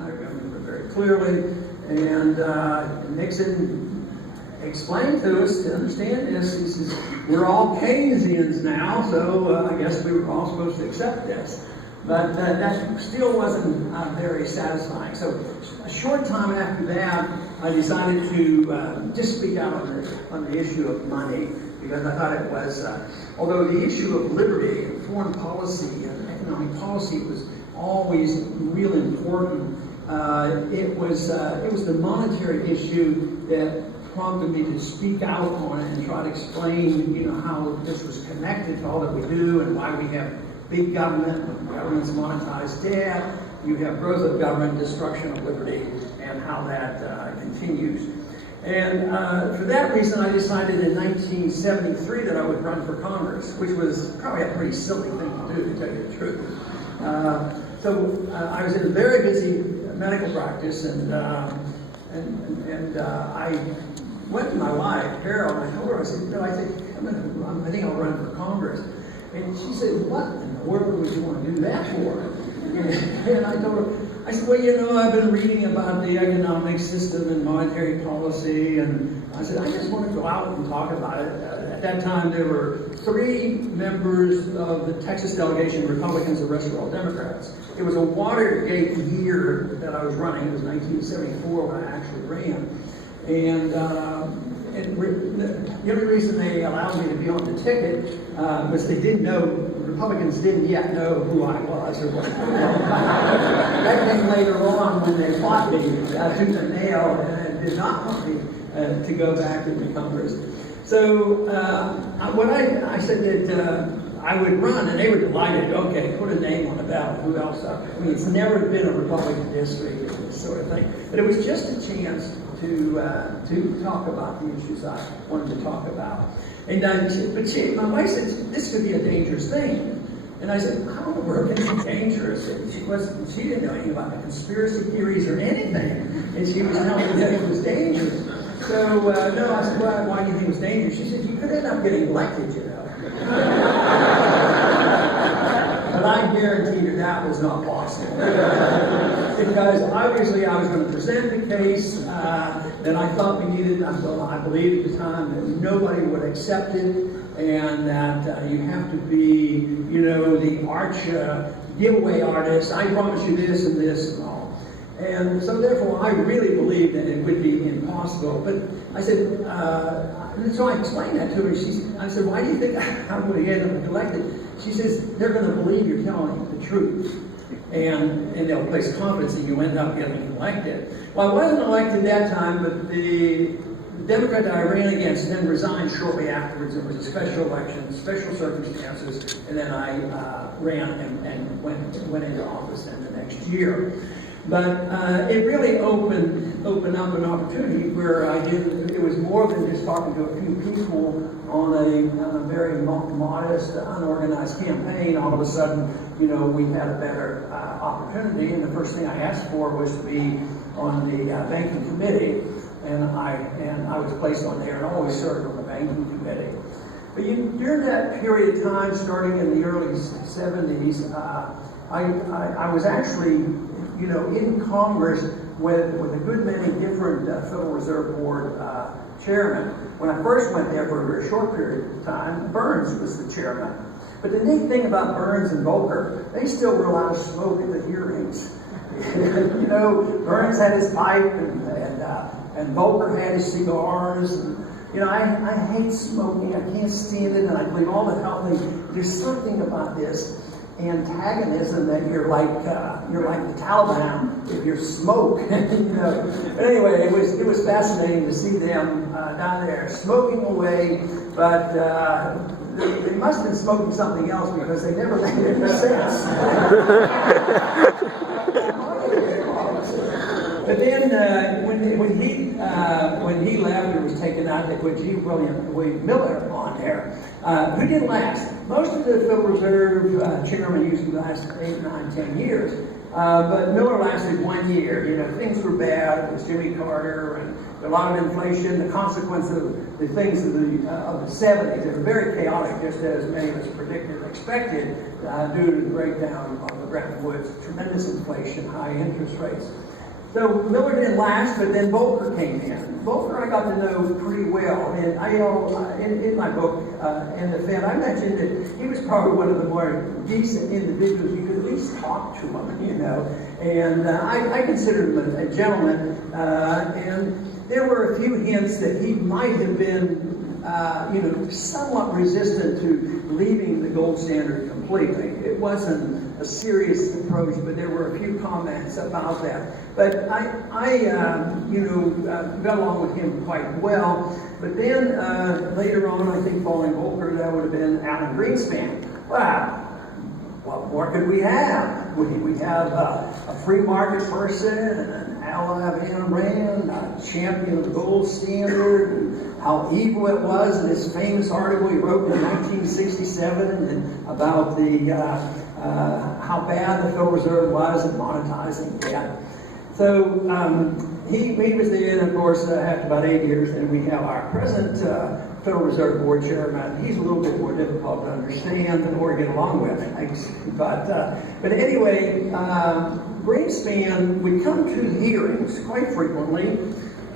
I remember very clearly, and Nixon explained to us to understand this. He says, we're all Keynesians now, so I guess we were all supposed to accept this. But that still wasn't very satisfying. So a short time after that, I decided to just speak out on the issue of money, because I thought it was, although the issue of liberty and foreign policy and economic policy was always real important, it was the monetary issue that prompted me to speak out on it and try to explain, how this was connected to all that we do and why we have big government, government's monetized debt, you have growth of government, destruction of liberty, and how that continues. And for that reason, I decided in 1973 that I would run for Congress, which was probably a pretty silly thing to do, to tell you the truth. So I was in a very busy medical practice, and I went to my wife, Carol, and I told her, I said, I think I'll run for Congress. And she said, what in the world would you want to do that for? And I told her, I said, well, I've been reading about the economic system and monetary policy, and I said, I just want to go out and talk about it. At that time, there were 3 members of the Texas delegation, Republicans, the rest were all Democrats. It was a Watergate year that I was running. It was 1974 when I actually ran. And the only reason they allowed me to be on the ticket was they didn't know, Republicans didn't yet know who I was or what. That came later on when they fought me tooth and nail and did not want me to go back into Congress. So when I said that I would run, and they were delighted. Okay, put a name on the ballot. Who else? It's never been a Republican district, this sort of thing. But it was just a chance to talk about the issues I wanted to talk about. And my wife said, this could be a dangerous thing. And I said, how in the world can it be dangerous? And she didn't know anything about the conspiracy theories or anything. And she was telling me that it was dangerous. So, no, I said, well, why do you think it was dangerous? She said, you could end up getting elected, But I guaranteed her that was not possible. Because obviously I was going to present the case that I thought we needed. I believed at the time that nobody would accept it, and that you have to be, the arch giveaway artist. I promise you this and this and all. And so therefore I really believed that it would be impossible. But I said, and so I explained that to her. I said, why do you think I'm going to end up elected? She says, they're going to believe you're telling the truth. And they'll place confidence in you end up getting elected. Well, I wasn't elected that time, but the Democrat that I ran against then resigned shortly afterwards. It was a special election, special circumstances, and then I ran and went into office then the next year. But it really opened up an opportunity where it was more than just talking to a few people on a very modest, unorganized campaign. All of a sudden, we had a better opportunity, and the first thing I asked for was to be on the banking committee, and I was placed on there and always served on the banking committee. But during that period of time, starting in the early 70s, I was actually in Congress with a good many different Federal Reserve Board chairmen. When I first went there for a very short period of time, Burns was the chairman. But the neat thing about Burns and Volcker, they still were allowed to smoke at the hearings. Burns had his pipe and Volcker had his cigars. And, I hate smoking. I can't stand it, and I believe all the healthy. There's something about this antagonism that you're like the Taliban if you smoke. But anyway, it was fascinating to see them down there smoking away, but they must have been smoking something else because they never made any sense. But then when he left or was taken out, they put G. William Miller on there, who didn't last. Most of the Federal Reserve chairmen usually last 8, 9, 10 years. But Miller lasted 1 year. You know, things were bad. It was Jimmy Carter and a lot of inflation. The consequence of the things of the 70s. They were very chaotic, just as many of us predicted and expected, due to the breakdown of the Bretton Woods, tremendous inflation, high interest rates. So Miller didn't last, but then Volcker came in. Volcker I got to know pretty well, and in my book, In the Fed, I mentioned that he was probably one of the more decent individuals you could at least talk to him, you know. And I considered him a gentleman, and there were a few hints that he might have been, somewhat resistant to leaving the gold standard completely. It wasn't a serious approach, but there were a few comments about that. But I got along with him quite well. But then later on, I think following Volcker, that would have been Alan Greenspan. Wow, what more could we have? We have a free market person, an ally of Ayn Rand, a champion of the gold standard, and how evil it was in this famous article he wrote in 1967 and about how bad the Federal Reserve was at monetizing debt. So he was there, and of course, after about 8 years, and we have our present Federal Reserve Board chairman. He's a little bit more difficult to understand or get along with, but anyway, Greenspan would come to hearings quite frequently,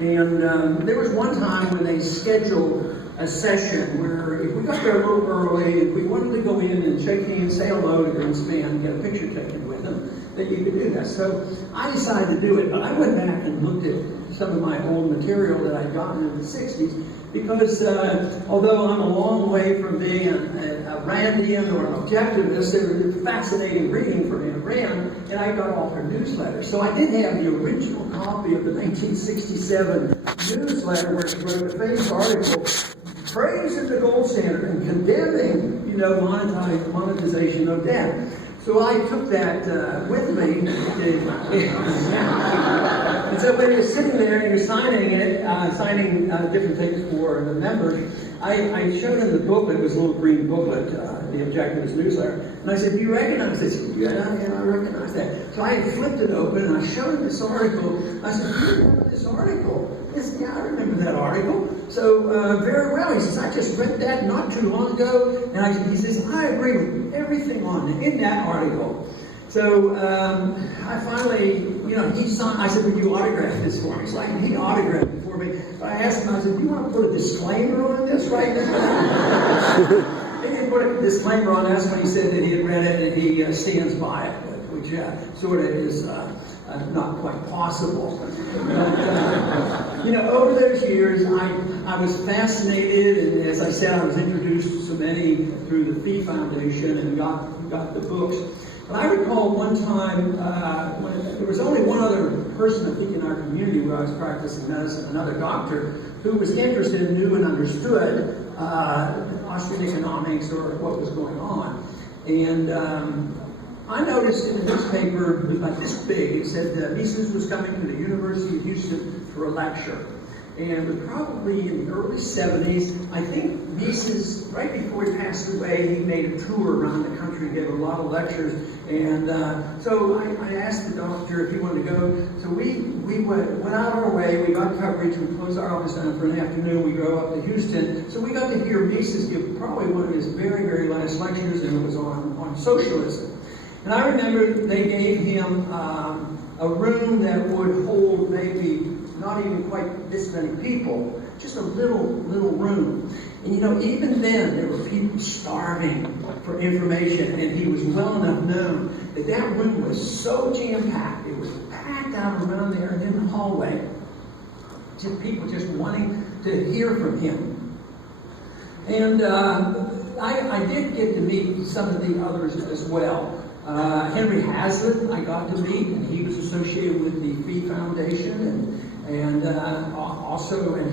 and there was one time when they scheduled a session where if we got there a little early, if we wanted to go in and shake hands, say hello to Greenspan, and get a picture taken with him, that you could do that. So I decided to do it, but I went back and looked at some of my old material that I'd gotten in the 60s, because although I'm a long way from being a Randian or an objectivist, it was fascinating reading from Ayn Rand, and I got all her newsletters. So I did have the original copy of the 1967 newsletter where she wrote the famous article praising the gold standard and condemning, monetization of debt. So I took that with me, and so when he was sitting there and he was signing it, different things for the members, I showed him the booklet. It was a little green booklet, the Objectivist newsletter, and I said, "Do you recognize this?" He said, "Yeah, I recognize that." So I flipped it open and I showed him this article. I said, "Do you remember this article?" He said, "Yeah, I remember that article." So very well. He says, "I just read that not too long ago," and he says, "I agree with everything in that article." So I finally, he signed. I said, "Would you autograph this for me?" So he autographed it for me. But I asked him, I said, "Do you want to put a disclaimer on this right now?" He didn't put a disclaimer on. That's when he said that he had read it and he stands by it, which sort of is not quite possible. But, over those years, I was fascinated, and as I said, I was introduced to so many through the Fee Foundation and got the books. But I recall one time when there was only one other person, I think, in our community where I was practicing medicine, another doctor, who was interested, knew, and understood Austrian economics or what was going on. And I noticed in the newspaper, it was like this big, it said Mises was coming to the University of Houston for a lecture. And it was probably in the early 70s. I think Mises, right before he passed away, he made a tour around the country, gave a lot of lectures. And so I asked the doctor if he wanted to go. So we went out our way, we got coverage, we closed our office down for an afternoon, we drove up to Houston. So we got to hear Mises give probably one of his very, very last lectures, and it was on socialism. And I remember they gave him a room that would hold maybe not even quite this many people, just a little room. And even then, there were people starving for information, and he was well enough known that that room was so jam-packed, it was packed out around there and in the hallway, just people just wanting to hear from him. And I did get to meet some of the others as well. Henry Hazlitt I got to meet, and he was associated with the Fee Foundation, and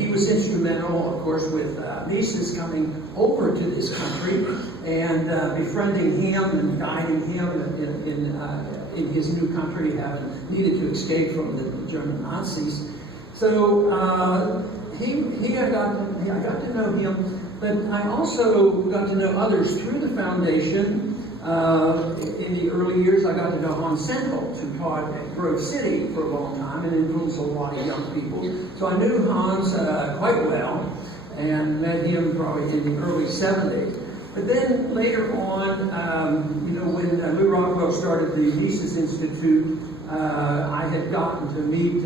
he was instrumental, of course, with Mises coming over to this country and befriending him and guiding him in his new country, having needed to escape from the German Nazis. So I got to know him, but I also got to know others through the foundation. In the early years, I got to know Hans Sendholz, who taught at Grove City for a long time and influenced a lot of young people. So I knew Hans quite well and met him probably in the early 70s. But then later on, when Lou Rockwell started the Mises Institute, I had gotten to meet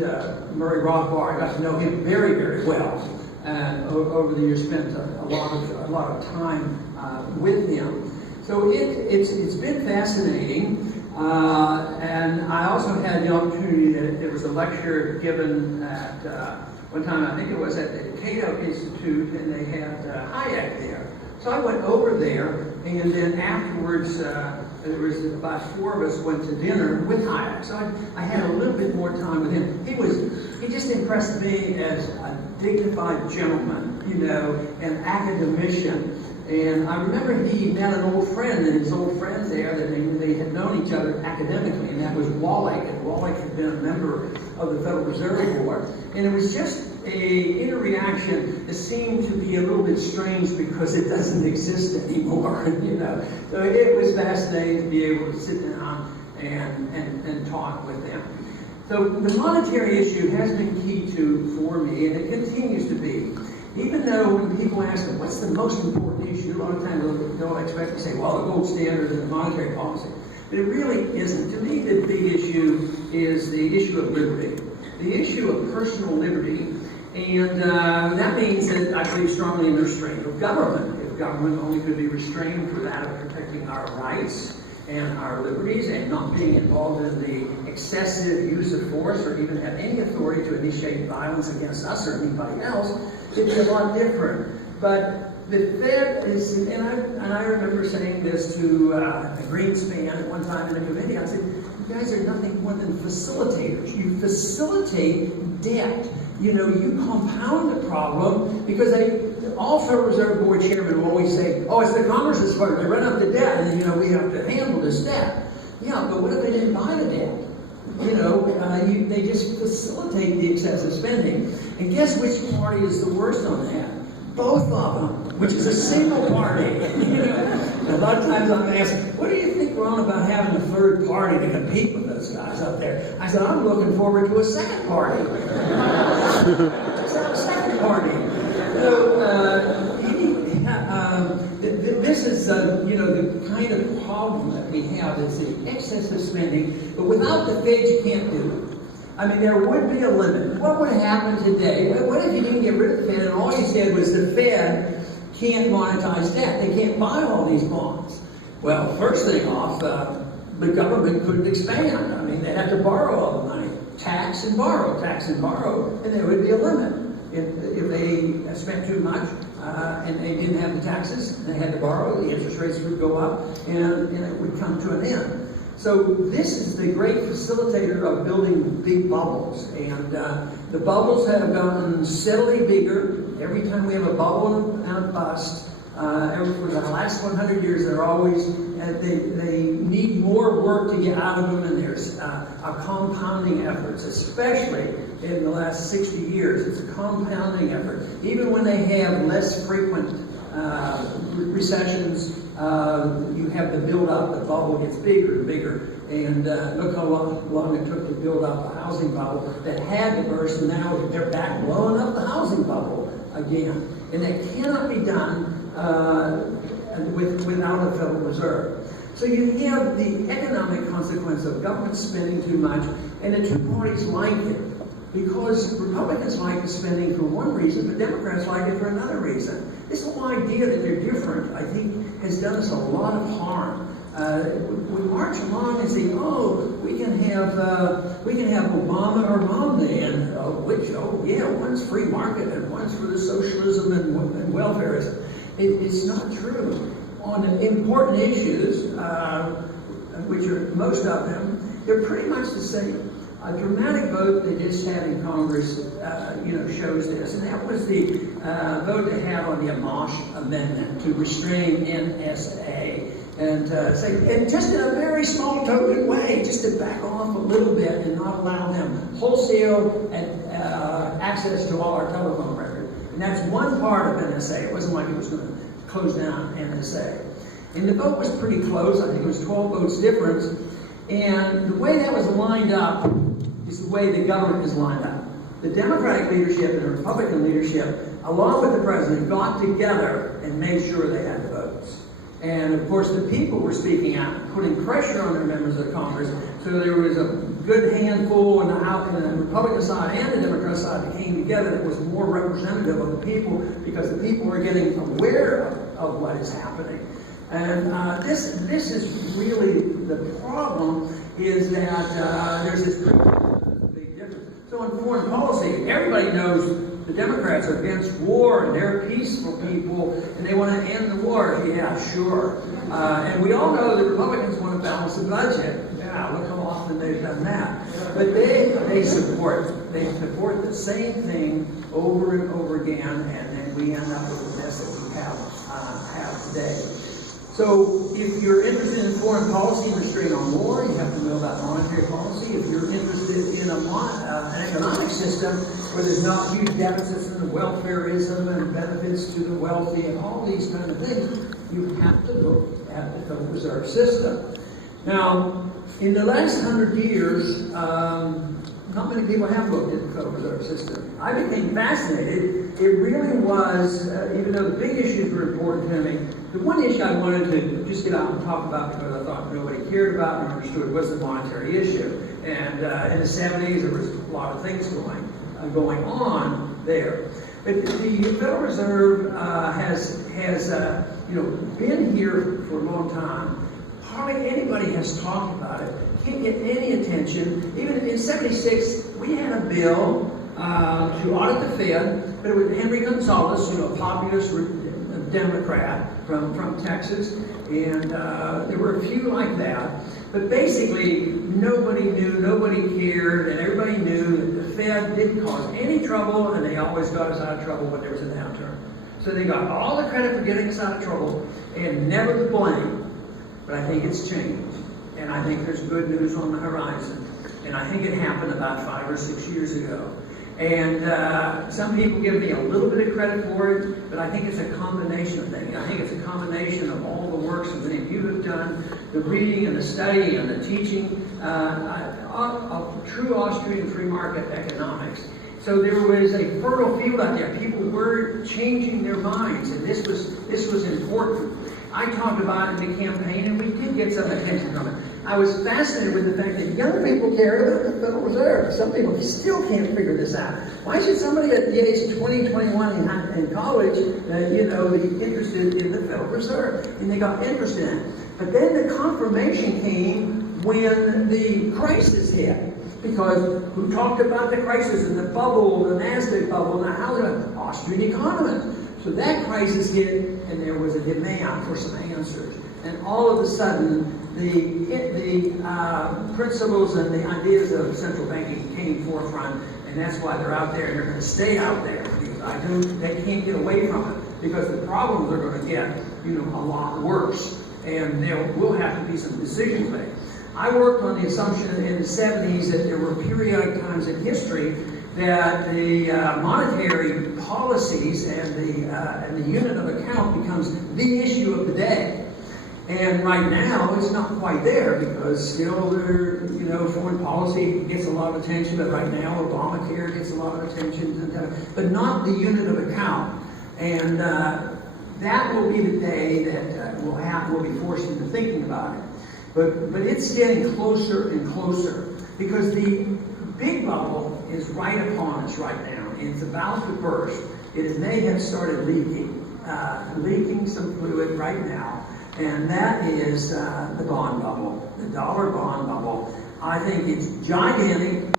Murray Rothbard. I got to know him very, very well. And over the years, spent a lot of time with him. So it's been fascinating. And I also had the opportunity, there was a lecture given at one time, I think it was at the Cato Institute, and they had Hayek there. So I went over there, and then afterwards, there was about 4 of us went to dinner with Hayek. So I had a little bit more time with him. He just impressed me as a dignified gentleman, an academician. And I remember he met an old friend, and his old friend there, that they had known each other academically, and that was Wallach. And Wallach had been a member of the Federal Reserve Board. And it was just an interreaction that seemed to be a little bit strange because it doesn't exist anymore, So it was fascinating to be able to sit down and talk with them. So the monetary issue has been key for me, and it continues to be. Even though when people ask me, what's the most important issue, a lot of times they'll expect to say, well, the gold standard and the monetary policy. But it really isn't. To me, the big issue is the issue of liberty, the issue of personal liberty. And that means that I believe strongly in the restraint of government. If government only could be restrained for that of protecting our rights and our liberties and not being involved in the excessive use of force or even have any authority to initiate violence against us or anybody else, it'd be a lot different. But the Fed is, and I remember saying this to Greenspan at one time in the committee, I said, you guys are nothing more than facilitators. You facilitate debt. You compound the problem because all Federal Reserve Board chairmen will always say, oh, it's the Congress's fault. They run up the debt, and, we have to handle this debt. Yeah, but what if they didn't buy the debt? They just facilitate the excessive spending. And guess which party is the worst on that? Both of them, which is a single party. A lot of times I'm asked, what do you think we're on about having a third party to compete with those guys up there? I said, I'm looking forward to a second party. Let's have a second party. So, this is, the kind of problem that we have is the excessive spending. But without the Fed, you can't do it. I mean, there would be a limit. What would happen today? What if you didn't get rid of the Fed and all you said was the Fed can't monetize debt? They can't buy all these bonds. Well, first thing off, the government couldn't expand. I mean, they'd have to borrow all the money. Tax and borrow, and there would be a limit. If they spent too much and they didn't have the taxes, and they had to borrow, the interest rates would go up, and it would come to an end. So this is the great facilitator of building big bubbles. And the bubbles have gotten steadily bigger. Every time we have a bubble and a bust, for the last 100 years, they're always, they need more work to get out of them, and there's a compounding efforts, especially in the last 60 years. It's a compounding effort. Even when they have less frequent recessions, you have the build-up, the bubble gets bigger and bigger. And look how long it took to build up a housing bubble that had to burst, and now they're back blowing up the housing bubble again. And that cannot be done without a Federal Reserve. So you have the economic consequence of government spending too much, and the two parties like it. Because Republicans like the spending for one reason, but Democrats like it for another reason. This whole idea that they're different, I think, has done us a lot of harm. We march along and say, oh, we can have Obama or Romney, and one's free market and one's for the socialism and welfareism. It's not true. On the important issues, which are most of them, they're pretty much the same. A dramatic vote they just had in Congress, shows this, and that was the vote they had on the Amash Amendment to restrain NSA, and and just in a very small token way, just to back off a little bit and not allow them wholesale access to all our telephone records. And that's one part of NSA. It wasn't like it was going to close down NSA. And the vote was pretty close. I think it was 12 votes difference. And the way that was lined up is the way the government is lined up. The Democratic leadership and the Republican leadership, along with the president, got together and made sure they had the votes. And of course, the people were speaking out, putting pressure on their members of Congress. So there was a good handful on the House, and the Republican side and the Democrat side that came together that was more representative of the people, because the people are getting aware of what is happening. And this is really the problem, is that there's this big difference. So in foreign policy, everybody knows the Democrats are against war, and they're peaceful people, and they want to end the war. Yeah, sure. And we all know the Republicans want to balance the budget. Yeah, look how often they've done that. But they support the same thing over and over again, and then we end up with the mess that we have today. So if you're interested in foreign policy and restraint on war, you have to know about monetary policy. If you're interested in an economic system where there's not huge deficits and welfareism and benefits to the wealthy and all these kind of things, you have to look at the Federal Reserve System. Now, in the last 100 years, not many people have looked at the Federal Reserve System. I became fascinated. It really was, even though the big issues were important to me, the one issue I wanted to just get out and talk about, because I thought nobody cared about and understood, was the monetary issue. And in the 70s, there was a lot of things going on there. But the Federal Reserve has been here for a long time. Hardly anybody has talked about it. Can't get any attention. Even in '76, we had a bill to audit the Fed, but it was Henry Gonzalez, a populist Democrat from Texas, and there were a few like that. But basically, nobody knew, nobody cared, and everybody knew that the Fed didn't cause any trouble, and they always got us out of trouble when there was a downturn. So they got all the credit for getting us out of trouble, and never the blame. But I think it's changed, and I think there's good news on the horizon. And I think it happened about 5 or 6 years ago. And some people give me a little bit of credit for it, but I think it's a combination of things. I think it's a combination of all the works that many of you have done, the reading and the study and the teaching of true Austrian free market economics. So there was a fertile field out there. People were changing their minds, and this was important. I talked about it in the campaign, and we did get some attention from it. I was fascinated with the fact that young people care about the Federal Reserve. Some people still can't figure this out. Why should somebody at the age of 20, 21 in college, be interested in the Federal Reserve? And they got interested in it. But then the confirmation came when the crisis hit. Because who talked about the crisis and the bubble, the NASDAQ bubble, and how the Austrian economists? So that crisis hit, and there was a demand for some answers. And all of a sudden, the principles and the ideas of central banking came forefront, and that's why they're out there, and they're going to stay out there. Because they can't get away from it, because the problems are going to get, a lot worse, and there will have to be some decisions made. I worked on the assumption in the 70s that there were periodic times in history that the monetary policies and the unit of account becomes the issue of the day. And right now, it's not quite there, because still, foreign policy gets a lot of attention, but right now, Obamacare gets a lot of attention, but not the unit of account. And that will be the day that we'll be forced into thinking about it. But it's getting closer and closer, because the big bubble is right upon us right now. It's about to burst. It may have started leaking some fluid right now, and that is the bond bubble, the dollar bond bubble. I think it's gigantic,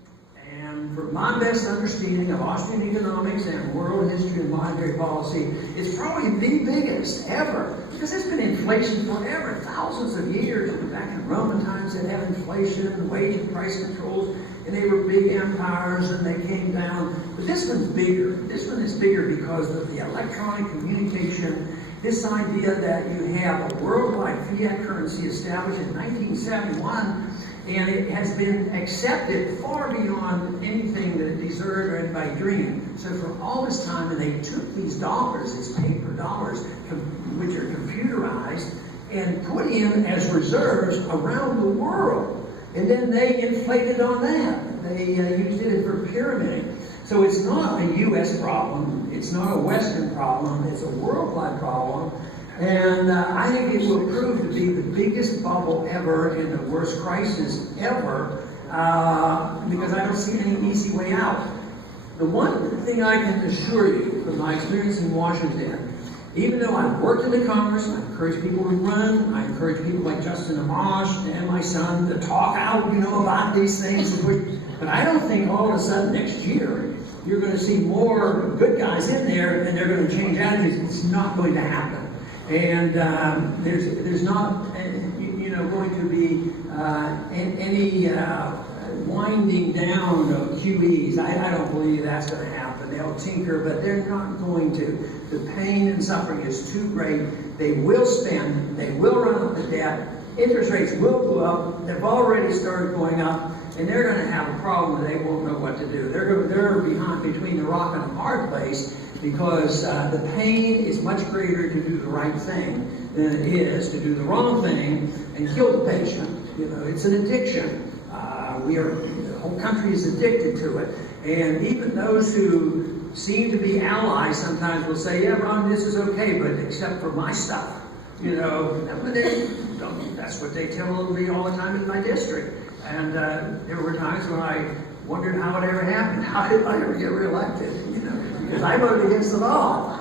and from my best understanding of Austrian economics and world history and monetary policy, it's probably the biggest ever. Because there's been inflation forever, thousands of years. Back in Roman times, they had inflation and wage and price controls, and they were big empires, and they came down. But this one's bigger. This one is bigger because of the electronic communication, this idea that you have a worldwide fiat currency established in 1971, and it has been accepted far beyond anything that it deserved or anybody dreamed. So for all this time, and they took these dollars, these paper dollars, which are computerized, and put in as reserves around the world. And then they inflated on that. They used it for pyramiding. So it's not a U.S. problem. It's not a Western problem. It's a worldwide problem. And I think it will prove to be the biggest bubble ever and the worst crisis ever, because I don't see any easy way out. The one thing I can assure you from my experience in Washington, even though I've worked in the Congress, I encourage people to run, I encourage people like Justin Amash and my son to talk out, about these things. But I don't think all of a sudden next year you're going to see more good guys in there and they're going to change attitudes. It's not going to happen. And there's not, going to be any winding down of QEs. I don't believe that's going to happen. They'll tinker, but they're not going to. The pain and suffering is too great. They will spend. They will run up the debt. Interest rates will go up. They've already started going up, and they're going to have a problem where they won't know what to do. They're behind between the rock and a hard place, because the pain is much greater to do the right thing than it is to do the wrong thing and kill the patient. It's an addiction. The whole country is addicted to it. And even those who seem to be allies sometimes will say, yeah, Ron, this is okay, but except for my stuff. But that's what they tell me all the time in my district. And there were times when I wondered how it ever happened. How did I ever get reelected? Because I voted against the law.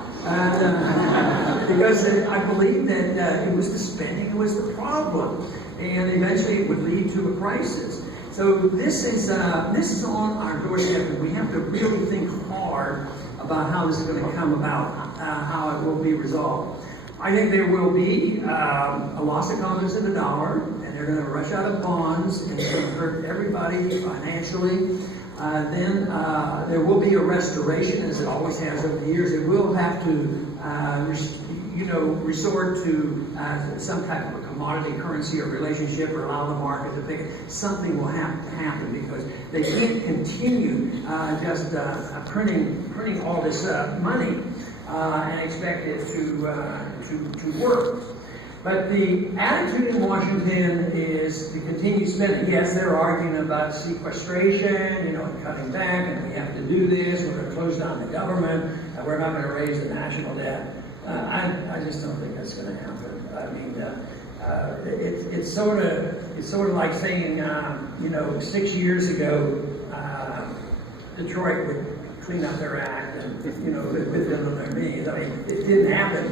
Because I believed that it was the spending that was the problem. And eventually it would lead to a crisis. So this is on our doorstep, and we have to really think hard about how this is going to come about, how it will be resolved. I think there will be a loss of confidence in the dollar, and they're going to rush out of bonds, and it's going to hurt everybody financially. Then there will be a restoration, as it always has over the years. It will have to, resort to some type of a commodity currency or relationship, or allow the market to pick. Something will have to happen, because they can't continue just printing all this money and expect it to work. But the attitude in Washington is to continue spending. Yes, they're arguing about sequestration, and cutting back, and we have to do this, we're going to close down the government, and we're not going to raise the national debt. I just don't think that's going to happen. I mean, it's sort of like saying, 6 years ago, Detroit would clean up their act and, with them on their knees. I mean, it didn't happen.